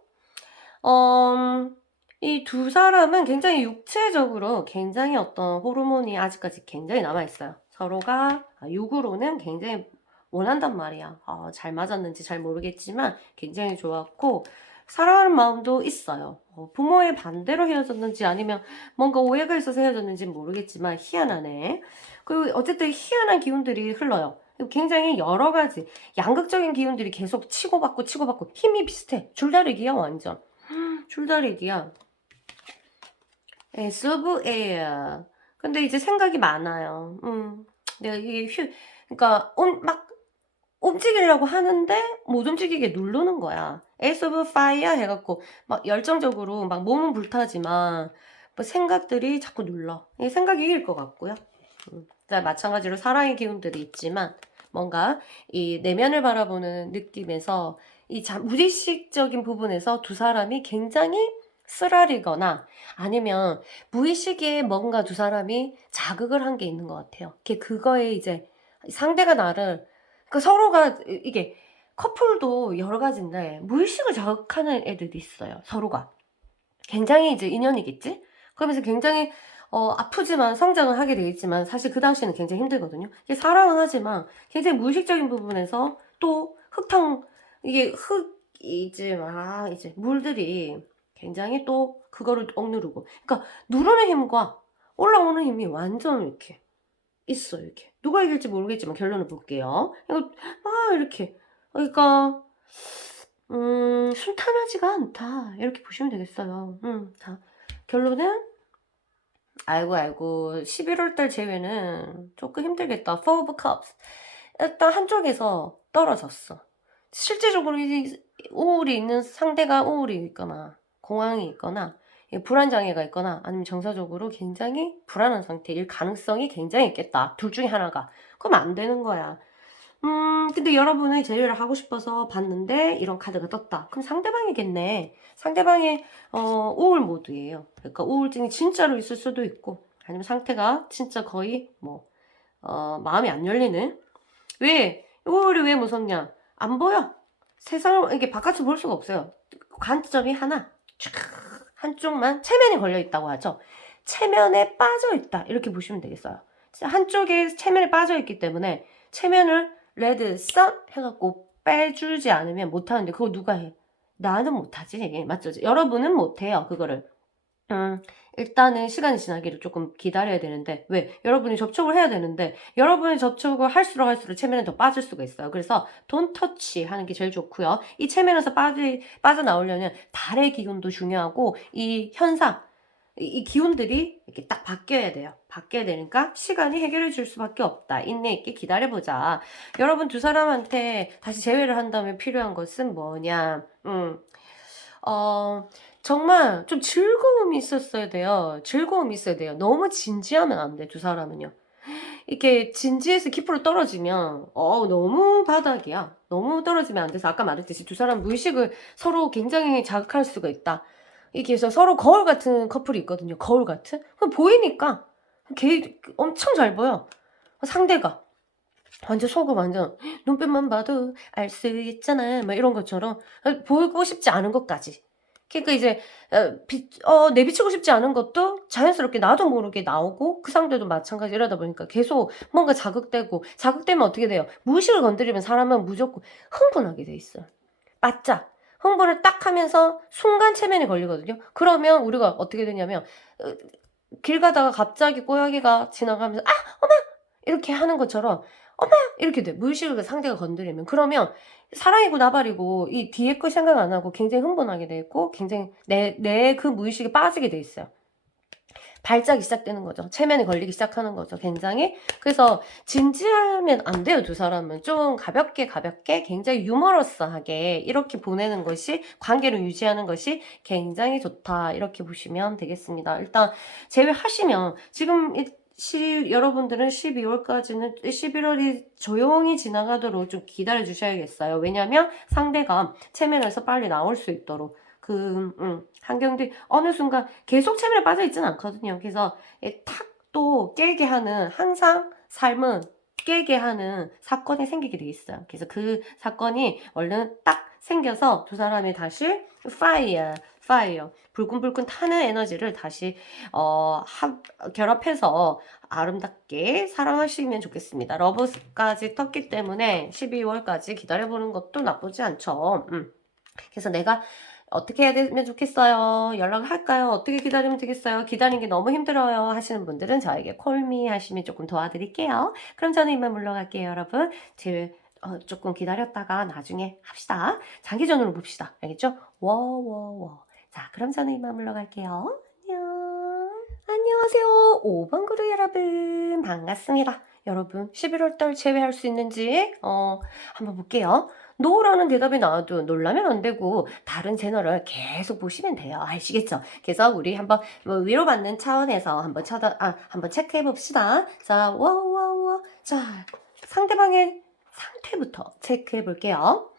이 두 사람은 굉장히 육체적으로 굉장히 어떤 호르몬이 아직까지 굉장히 남아있어요. 서로가 육으로는 굉장히 원한단 말이야. 잘 맞았는지 잘 모르겠지만 굉장히 좋았고 사랑하는 마음도 있어요. 부모의 반대로 헤어졌는지 아니면 뭔가 오해가 있어서 헤어졌는지 모르겠지만 희한하네. 그리고 어쨌든 희한한 기운들이 흘러요. 굉장히 여러 가지 양극적인 기운들이 계속 치고받고 힘이 비슷해. 줄다리기야 완전. 줄다리기야. 서브에어. 근데 이제 생각이 많아요. 내가 그러니까 막 움직이려고 하는데 못 움직이게 누르는 거야. 에이스 오브 파이어 해갖고 막 열정적으로 막 몸은 불타지만 뭐 생각들이 자꾸 눌러. 이 생각이 이길 것 같고요. 마찬가지로 사랑의 기운들이 있지만 뭔가 이 내면을 바라보는 느낌에서 이 무의식적인 부분에서 두 사람이 굉장히 쓰라리거나 아니면 무의식에 뭔가 두 사람이 자극을 한 게 있는 것 같아요. 그거에 이제 상대가 나를, 그 서로가 이게 커플도 여러 가지인데 무의식을 자극하는 애들도 있어요. 서로가. 굉장히 이제 인연이겠지? 그러면서 굉장히 아프지만 성장을 하게 되겠지만 사실 그 당시에는 굉장히 힘들거든요. 이게 사랑은 하지만 굉장히 무의식적인 부분에서 또 이게 이제 물들이 굉장히 또 그거를 억누르고. 그러니까 누르는 힘과 올라오는 힘이 완전 이렇게 있어요. 이렇게. 누가 이길지 모르겠지만 결론을 볼게요. 이거 막 이렇게. 그러니까 순탄하지가 않다. 이렇게 보시면 되겠어요. 자, 결론은 아이고 11월달 제외는 조금 힘들겠다. Four of Cups. 일단 한쪽에서 떨어졌어. 실제적으로 이 우울이 있는 상대가 우울이 있거나 공황이 있거나 불안장애가 있거나 아니면 정서적으로 굉장히 불안한 상태일 가능성이 굉장히 있겠다. 둘 중에 하나가. 그럼 안 되는 거야. 근데 여러분은 제외를 하고 싶어서 봤는데 이런 카드가 떴다. 그럼 상대방이겠네. 상대방의 우울 모드예요. 그러니까 우울증이 진짜로 있을 수도 있고 아니면 상태가 진짜 거의 마음이 안 열리는. 우울이 왜 무섭냐? 안 보여. 세상을 이게 바깥을 볼 수가 없어요. 관점이 하나. 쫙 한쪽만 체면이 걸려 있다고 하죠. 체면에 빠져 있다. 이렇게 보시면 되겠어요. 한쪽에 체면에 빠져 있기 때문에 체면을 레드 선 해갖고 빼주지 않으면 못하는데 그거 누가 해? 나는 못하지. 맞죠? 여러분은 못해요. 그거를. 일단은 시간이 지나기를 조금 기다려야 되는데, 왜? 여러분이 접촉을 해야 되는데, 여러분이 접촉을 할수록 체면은 더 빠질 수가 있어요. 그래서 don't touch 하는 게 제일 좋고요. 이 체면에서 빠져나오려면 달의 기운도 중요하고, 이 현상, 이 기운들이 이렇게 딱 바뀌어야 돼요. 바뀌어야 되니까 시간이 해결해 줄 수밖에 없다. 인내 있게 기다려보자. 여러분 두 사람한테 다시 재회를 한다면 필요한 것은 뭐냐? 정말 좀 즐거움이 있었어야 돼요. 즐거움이 있어야 돼요. 너무 진지하면 안 돼, 두 사람은요. 이렇게 진지해서 깊으로 떨어지면, 너무 바닥이야. 너무 떨어지면 안 돼서 아까 말했듯이 두 사람 무의식을 서로 굉장히 자극할 수가 있다. 이렇게 해서 서로 거울 같은 커플이 있거든요. 거울 같은? 그럼 보이니까. 엄청 잘 보여. 상대가. 완전 속을 완전 눈빛만 봐도 알 수 있잖아. 막 이런 것처럼 보이고 싶지 않은 것까지. 그러니까 이제 내비치고 싶지 않은 것도 자연스럽게 나도 모르게 나오고 그 상대도 마찬가지 이러다 보니까 계속 뭔가 자극되면 어떻게 돼요? 무의식을 건드리면 사람은 무조건 흥분하게 돼 있어요. 바짝 흥분을 딱 하면서 순간 체면이 걸리거든요. 그러면 우리가 어떻게 되냐면 길 가다가 갑자기 꼬야기가 지나가면서 어머 이렇게 하는 것처럼 어머 이렇게 돼. 무의식을 상대가 건드리면. 그러면 사랑이고 나발이고 이 뒤에 거 생각 안 하고 굉장히 흥분하게 돼 있고 굉장히 내 그 무의식에 빠지게 돼 있어요. 발작이 시작되는 거죠. 체면이 걸리기 시작하는 거죠. 굉장히. 그래서 진지하면 안 돼요. 두 사람은 좀 가볍게 굉장히 유머러스하게 이렇게 보내는 것이 관계를 유지하는 것이 굉장히 좋다. 이렇게 보시면 되겠습니다. 일단 제외하시면 지금 여러분들은 12월까지는 11월이 조용히 지나가도록 좀 기다려 주셔야겠어요. 왜냐면 상대가 체면에서 빨리 나올 수 있도록 환경들이 어느 순간 계속 체면에 빠져 있지는 않거든요. 그래서 탁 또 깨게 하는, 항상 삶은 깨게 하는 사건이 생기게 돼 있어요. 그래서 그 사건이 얼른 딱 생겨서 두 사람이 다시 파이어 불끈불끈 타는 에너지를 다시 결합해서 아름답게 사랑하시면 좋겠습니다. 러브까지 떴기 때문에 12월까지 기다려보는 것도 나쁘지 않죠. 그래서 내가 어떻게 해야 되면 좋겠어요? 연락을 할까요? 어떻게 기다리면 되겠어요? 기다리는 게 너무 힘들어요 하시는 분들은 저에게 콜미 하시면 조금 도와드릴게요. 그럼 저는 이만 물러갈게요, 여러분. 조금 기다렸다가 나중에 합시다. 장기전으로 봅시다. 알겠죠? 워워워. 자, 그럼 저는 이만 물러갈게요. 안녕. 안녕하세요. 5번 그룹 여러분. 반갑습니다. 여러분, 11월달 제외할 수 있는지 한번 볼게요. 노라는 대답이 나와도 놀라면 안 되고 다른 채널을 계속 보시면 돼요. 아시겠죠? 그래서 우리 한번 위로받는 차원에서 한번 체크해 봅시다. 자, 와와와. 자, 상대방의 상태부터 체크해 볼게요.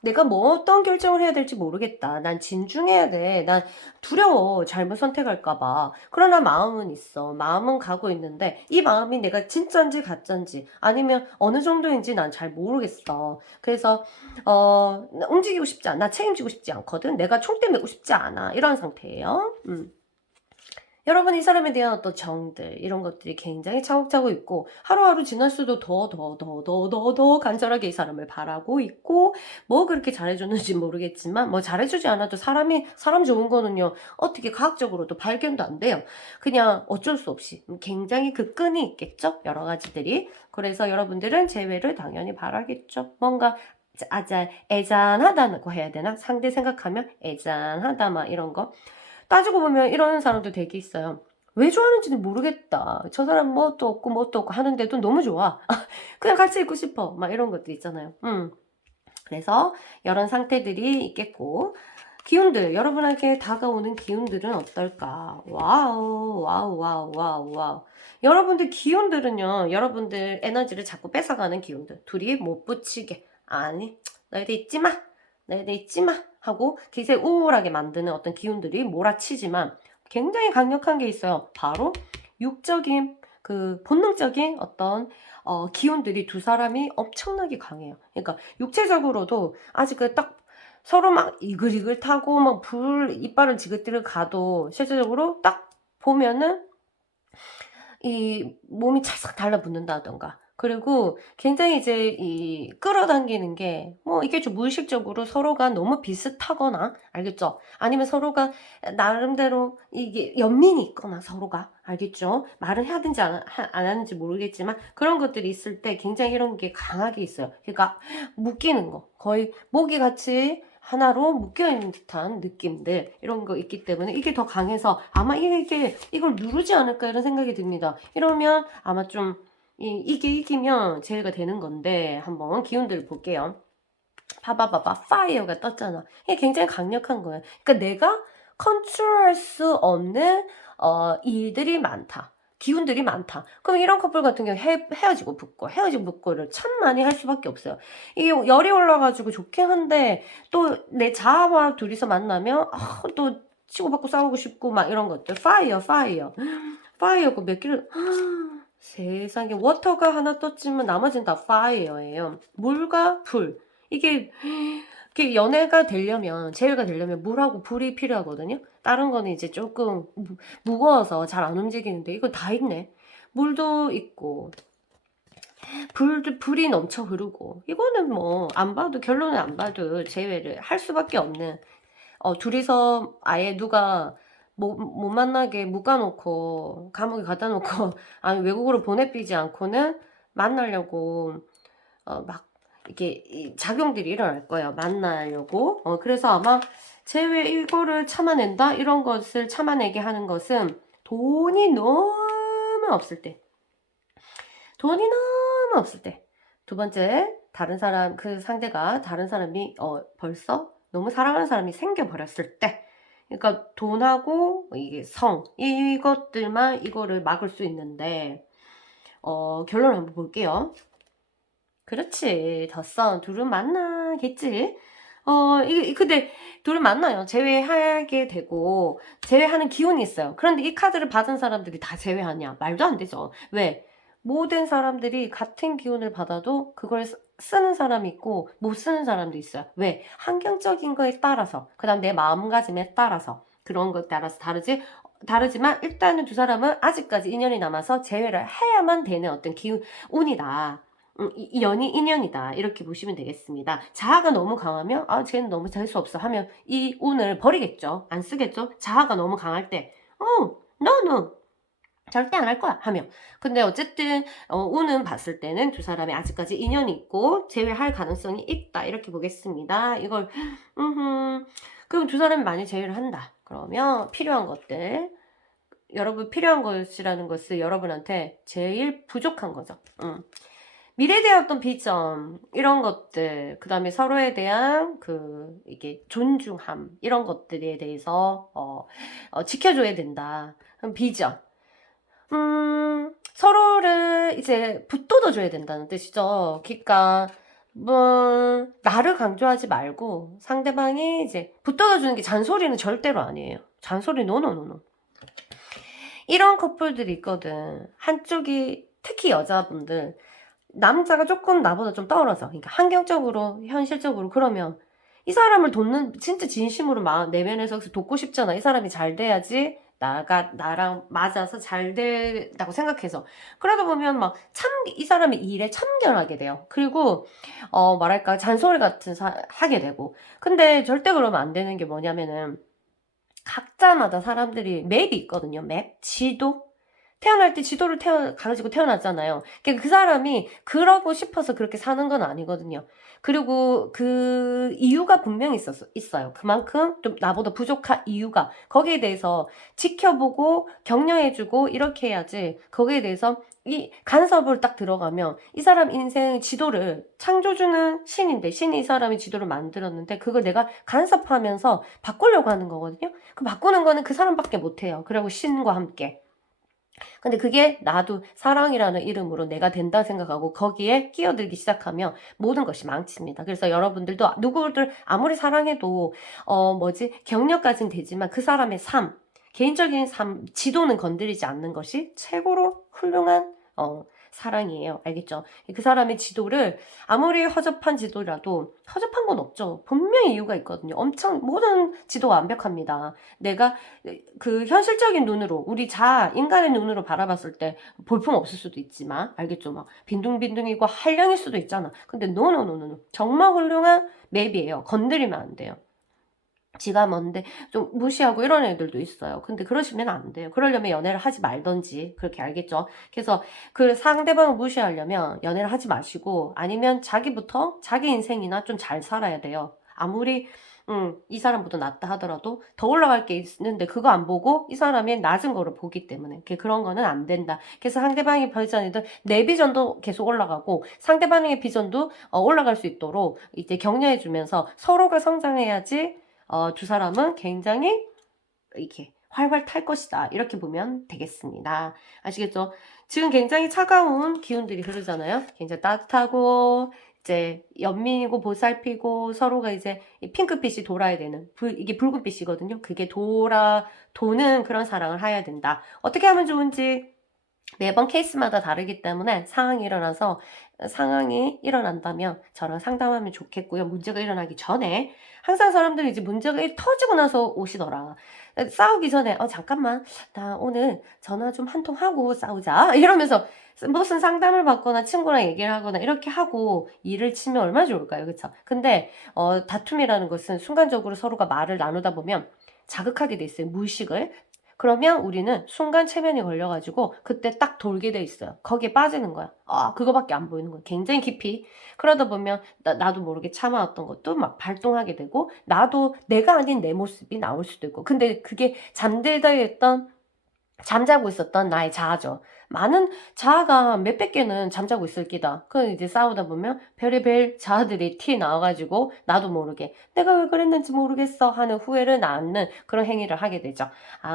내가 뭐 어떤 결정을 해야 될지 모르겠다. 난 진중해야 돼. 난 두려워. 잘못 선택할까 봐. 그러나 마음은 있어. 마음은 가고 있는데 이 마음이 내가 진짠지 가짠지 아니면 어느 정도인지 난 잘 모르겠어. 그래서 움직이고 싶지 않아. 책임지고 싶지 않거든. 내가 총대 메고 싶지 않아. 이런 상태예요. 여러분 이 사람에 대한 어떤 정들 이런 것들이 굉장히 차곡차곡 있고 하루하루 지날수록 더 간절하게 이 사람을 바라고 있고 뭐 그렇게 잘해줬는지 모르겠지만 뭐 잘해주지 않아도 사람 좋은 거는요 어떻게 과학적으로도 발견도 안 돼요. 그냥 어쩔 수 없이 굉장히 그 끈이 있겠죠 여러 가지들이. 그래서 여러분들은 재회를 당연히 바라겠죠. 뭔가 애잔하다고 해야 되나? 상대 생각하면 애잔하다 막 이런 거. 따지고 보면 이런 사람도 되게 있어요. 왜 좋아하는지는 모르겠다. 저 사람 뭣도 없고 뭣도 없고 하는데도 너무 좋아. 그냥 같이 있고 싶어. 막 이런 것도 있잖아요. 그래서 이런 상태들이 있겠고 기운들 여러분에게 다가오는 기운들은 어떨까? 와우 와우 와우 와우 와우. 여러분들 기운들은요. 여러분들 에너지를 자꾸 뺏어가는 기운들. 둘이 못 붙이게. 아니 너희들 있지마. 너희들 있지마. 하고 기세 우울하게 만드는 어떤 기운들이 몰아치지만 굉장히 강력한 게 있어요. 바로 육적인 그 본능적인 어떤 기운들이 두 사람이 엄청나게 강해요. 그러니까 육체적으로도 아직 딱 서로 막 이글이글 타고 막 이빨을 지긋지긋 가도 실제적으로 딱 보면은 이 몸이 찰싹 달라붙는다던가 그리고 굉장히 이제 이 끌어당기는 게 뭐 이게 좀 무의식적으로 서로가 너무 비슷하거나 알겠죠? 아니면 서로가 나름대로 이게 연민이 있거나 서로가 알겠죠? 말을 해야 되는지 안 하는지 모르겠지만 그런 것들이 있을 때 굉장히 이런 게 강하게 있어요. 그러니까 묶이는 거 거의 모기같이 하나로 묶여있는 듯한 느낌들 이런 거 있기 때문에 이게 더 강해서 아마 이걸 누르지 않을까 이런 생각이 듭니다. 이러면 아마 좀 이게 이기면 제외가 되는 건데 한번 기운들을 볼게요. 봐봐 파이어가 떴잖아. 이게 굉장히 강력한 거예요. 그러니까 내가 컨트롤할 수 없는 일들이 많다. 기운들이 많다. 그럼 이런 커플 같은 경우 헤어지고 붙고 헤어지고 붙고를 참 많이 할 수밖에 없어요. 이게 열이 올라가지고 좋긴 한데 또 내 자아와 둘이서 만나면 또 치고받고 싸우고 싶고 막 이런 것들. 파이어고 몇 킬로 세상에 워터가 하나 떴지만 나머지는 다 파이어예요. 물과 불. 이게 연애가 되려면 재회가 되려면 물하고 불이 필요하거든요. 다른 거는 이제 조금 무거워서 잘 안 움직이는데 이거 다 있네. 물도 있고 불이 넘쳐 흐르고 이거는 뭐 안 봐도 결론을 안 봐도 재회를 할 수밖에 없는 둘이서 아예 누가 못 만나게 묶어놓고 감옥에 갖다 놓고 아니 외국으로 보내삐지 않고는 만나려고 막 이렇게 작용들이 일어날 거예요. 만나려고. 그래서 아마 제외 이거를 참아낸다? 이런 것을 참아내게 하는 것은 돈이 너무 없을 때. 돈이 너무 없을 때. 두 번째, 다른 사람, 그 상대가 다른 사람이 벌써 너무 사랑하는 사람이 생겨버렸을 때. 그러니까 돈하고 이게 이것들만 이거를 막을 수 있는데 결론을 한번 볼게요. 그렇지. 덧선 둘은 만나겠지. 근데 둘은 만나요. 제외하게 되고, 제외하는 기운이 있어요. 그런데 이 카드를 받은 사람들이 다 제외하냐? 말도 안 되죠. 왜? 모든 사람들이 같은 기운을 받아도 그걸 쓰는 사람이 있고, 못 쓰는 사람도 있어요. 왜? 환경적인 거에 따라서, 그 다음 내 마음가짐에 따라서, 그런 것에 따라서 다르지만, 일단은 두 사람은 아직까지 인연이 남아서 제외를 해야만 되는 어떤 운이다. 이 연이 인연이다. 이렇게 보시면 되겠습니다. 자아가 너무 강하면 쟤는 너무 잘 수 없어 하면 이 운을 버리겠죠. 안 쓰겠죠. 자아가 너무 강할 때 no 절대 안 할 거야 하면 근데 어쨌든 운은 봤을 때는 두 사람이 아직까지 인연이 있고 제외할 가능성이 있다. 이렇게 보겠습니다. 이걸 그럼 두 사람이 많이 제외를 한다. 그러면 필요한 것들 여러분 필요한 것이라는 것을 여러분한테 제일 부족한 거죠. 미래에 대한 어떤 비전, 이런 것들, 그 다음에 서로에 대한 이게 존중함, 이런 것들에 대해서, 지켜줘야 된다. 비전. 서로를 이제 붙돋아줘야 된다는 뜻이죠. 그러니까, 나를 강조하지 말고 상대방이 이제 붙들어 주는 게 잔소리는 절대로 아니에요. 잔소리 노노노노. 이런 커플들이 있거든. 한쪽이 특히 여자분들 남자가 조금 나보다 좀 떨어져. 그러니까 환경적으로 현실적으로 그러면 이 사람을 돕는 진짜 진심으로 마음 내면에서 돕고 싶잖아. 이 사람이 잘 돼야지 나랑 맞아서 잘 된다고 생각해서 그러다 보면 막 참 이 사람이 일에 참견하게 돼요. 그리고 말할까 잔소리 같은 하게 되고. 근데 절대 그러면 안 되는 게 뭐냐면은 각자마다 사람들이 맵이 있거든요. 맵, 지도. 태어날 때 지도를 가지고 태어났잖아요. 그러니까 그 사람이 그러고 싶어서 그렇게 사는 건 아니거든요. 그리고 그 이유가 분명히 있어요. 그만큼 좀 나보다 부족한 이유가. 거기에 대해서 지켜보고 격려해주고 이렇게 해야지. 거기에 대해서 이 간섭을 딱 들어가면 이 사람 인생 지도를 창조주는 신인데 신이 이 사람이 지도를 만들었는데 그걸 내가 간섭하면서 바꾸려고 하는 거거든요. 그 바꾸는 거는 그 사람밖에 못해요. 그리고 신과 함께. 근데 그게 나도 사랑이라는 이름으로 내가 된다 생각하고 거기에 끼어들기 시작하면 모든 것이 망칩니다. 그래서 여러분들도 누구를 아무리 사랑해도 격려까지는 되지만 그 사람의 삶, 개인적인 삶, 지도는 건드리지 않는 것이 최고로 훌륭한 사랑이에요. 알겠죠? 그 사람의 지도를 아무리 허접한 지도라도 허접한 건 없죠. 분명히 이유가 있거든요. 엄청 모든 지도가 완벽합니다. 내가 그 현실적인 눈으로 우리 인간의 눈으로 바라봤을 때 볼품 없을 수도 있지만 알겠죠? 막 빈둥빈둥이고 한량일 수도 있잖아. 근데 노노노노 정말 훌륭한 맵이에요. 건드리면 안 돼요. 지가 뭔데 좀 무시하고 이런 애들도 있어요. 근데 그러시면 안 돼요. 그러려면 연애를 하지 말던지 그렇게 알겠죠? 그래서 그 상대방을 무시하려면 연애를 하지 마시고 아니면 자기부터 자기 인생이나 좀 잘 살아야 돼요. 아무리 이 사람보다 낫다 하더라도 더 올라갈 게 있는데 그거 안 보고 이 사람의 낮은 거를 보기 때문에 그런 거는 안 된다. 그래서 상대방의 비전이든 내 비전도 계속 올라가고 상대방의 비전도 올라갈 수 있도록 이제 격려해 주면서 서로가 성장해야지 두 사람은 굉장히 이렇게 활활 탈 것이다. 이렇게 보면 되겠습니다. 아시겠죠? 지금 굉장히 차가운 기운들이 흐르잖아요. 굉장히 따뜻하고 이제 연민이고 보살피고 서로가 이제 핑크빛이 돌아야 되는 이게 붉은빛이거든요. 그게 도는 그런 사랑을 해야 된다. 어떻게 하면 좋은지 매번 케이스마다 다르기 때문에 상황이 일어난다면 저랑 상담하면 좋겠고요. 문제가 일어나기 전에 항상 사람들이 이제 문제가 터지고 나서 오시더라. 싸우기 전에 잠깐만 나 오늘 전화 좀 한 통 하고 싸우자 이러면서 무슨 상담을 받거나 친구랑 얘기를 하거나 이렇게 하고 일을 치면 얼마나 좋을까요? 그쵸? 근데 다툼이라는 것은 순간적으로 서로가 말을 나누다 보면 자극하게 돼 있어요. 무의식을. 그러면 우리는 순간 체면이 걸려가지고 그때 딱 돌게 돼 있어요. 거기에 빠지는 거야. 그거밖에 안 보이는 거야. 굉장히 깊이. 그러다 보면 나도 모르게 참아왔던 것도 막 발동하게 되고 나도 내가 아닌 내 모습이 나올 수도 있고. 근데 그게 잠자고 있었던 나의 자아죠. 많은 자아가 몇백 개는 잠자고 있을 기다. 그 이제 싸우다 보면 별의별 자아들이 티 나와가지고 나도 모르게 내가 왜 그랬는지 모르겠어 하는 후회를 낳는 그런 행위를 하게 되죠.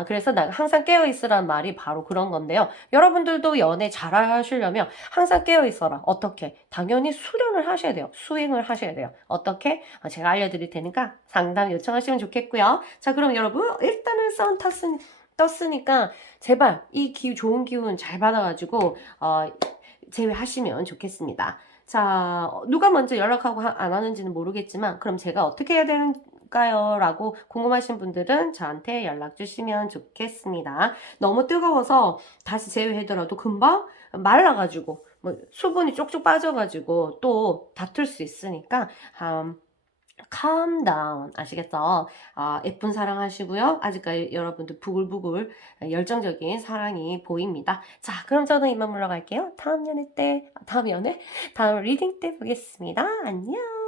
그래서 내가 항상 깨어있으라는 말이 바로 그런 건데요. 여러분들도 연애 잘 하시려면 항상 깨어있어라. 어떻게? 당연히 수련을 하셔야 돼요. 수행을 하셔야 돼요. 어떻게? 제가 알려드릴 테니까 상담 요청하시면 좋겠고요. 자, 그럼 여러분 일단은 떴으니까 제발 좋은 기운 잘 받아가지고 제외하시면 좋겠습니다. 자, 누가 먼저 연락하고 안 하는지는 모르겠지만 그럼 제가 어떻게 해야 되는가요? 라고 궁금하신 분들은 저한테 연락 주시면 좋겠습니다. 너무 뜨거워서 다시 제외하더라도 금방 말라가지고 수분이 쪽쪽 빠져가지고 또 다툴 수 있으니까 calm down. 아시겠죠? 예쁜 사랑 하시고요. 아직까지 여러분들 부글부글 열정적인 사랑이 보입니다. 자, 그럼 저는 이만 물러갈게요. 다음 리딩 때 보겠습니다. 안녕.